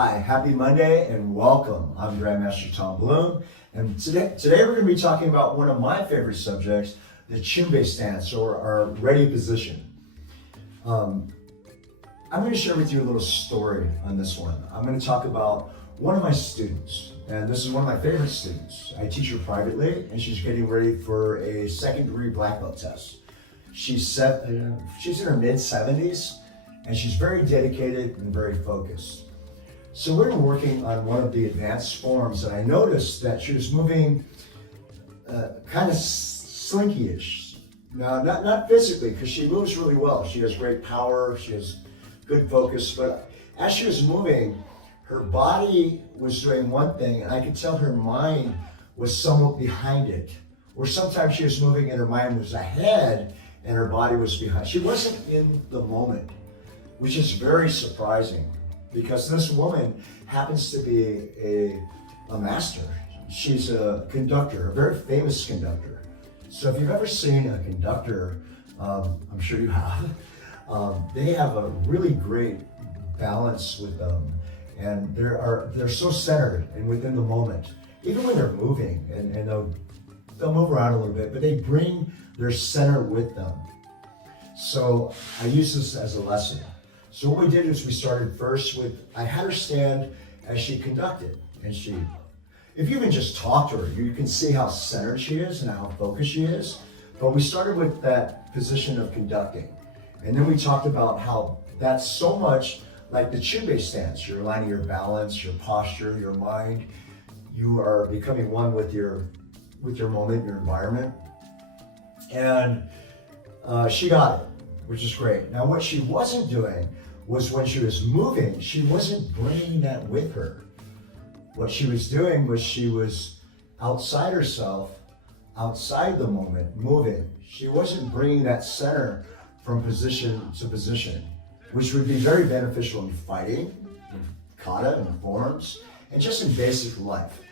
Hi, happy Monday and welcome. I'm Grandmaster Tom Bloom, and today we're going to be talking about one of my favorite subjects, the Chunbei stance, or our ready position. I'm going to share with you a little story on this one. I'm going to talk about one of my students, and this is one of my favorite students. I teach her privately, and she's getting ready for a second-degree black belt test. She's in her mid-70s, and she's very dedicated and very focused. So we were working on one of the advanced forms, and I noticed that she was moving kind of slinky-ish. Now, not physically, because she moves really well. She has great power, she has good focus, but as she was moving, her body was doing one thing, and I could tell her mind was somewhat behind it. Or sometimes she was moving and her mind was ahead, and her body was behind. She wasn't in the moment, which is very surprising. Because this woman happens to be a master. She's a conductor, a very famous conductor. So if you've ever seen a conductor, I'm sure you have, they have a really great balance with them. And they're so centered and within the moment. Even when they're moving, and they'll move around a little bit, but they bring their center with them. So I use this as a lesson. So what we did is we started first with, I had her stand as she conducted. And if you even just talk to her, you can see how centered she is and how focused she is. But we started with that position of conducting. And then we talked about how that's so much like the Chunbei stance. You're aligning your balance, your posture, your mind. You are becoming one with your moment, your environment. And she got it, which is great. Now what she wasn't doing was when she was moving, she wasn't bringing that with her. What she was doing was she was outside herself, outside the moment, moving. She wasn't bringing that center from position to position, which would be very beneficial in fighting, in kata and forms, and just in basic life.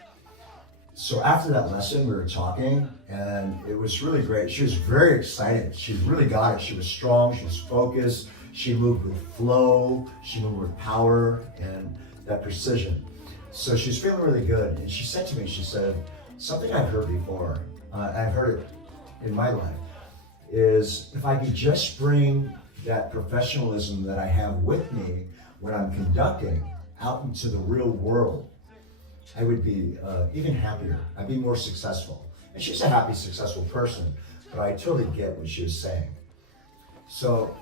So after that lesson, we were talking, and it was really great. She was very excited. She really got it. She was strong, she was focused, she moved with flow, she moved with power and that precision. So she's feeling really good. And she said to me, she said, something I've heard before, I've heard it in my life, is if I could just bring that professionalism that I have with me when I'm conducting out into the real world, I would be even happier. I'd be more successful. And she's a happy, successful person, but I totally get what she was saying. So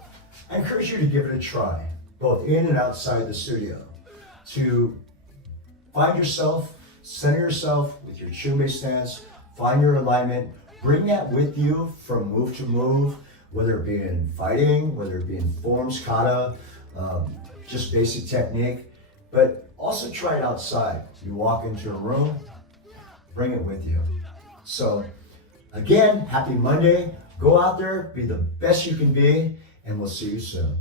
I encourage you to give it a try, both in and outside the studio, to find yourself, center yourself with your Chunbei stance, find your alignment, bring that with you from move to move, whether it be in fighting, whether it be in forms, kata, just basic technique, but also try it outside. You walk into a room, bring it with you. So again, happy Monday. Go out there, be the best you can be, and we'll see you soon.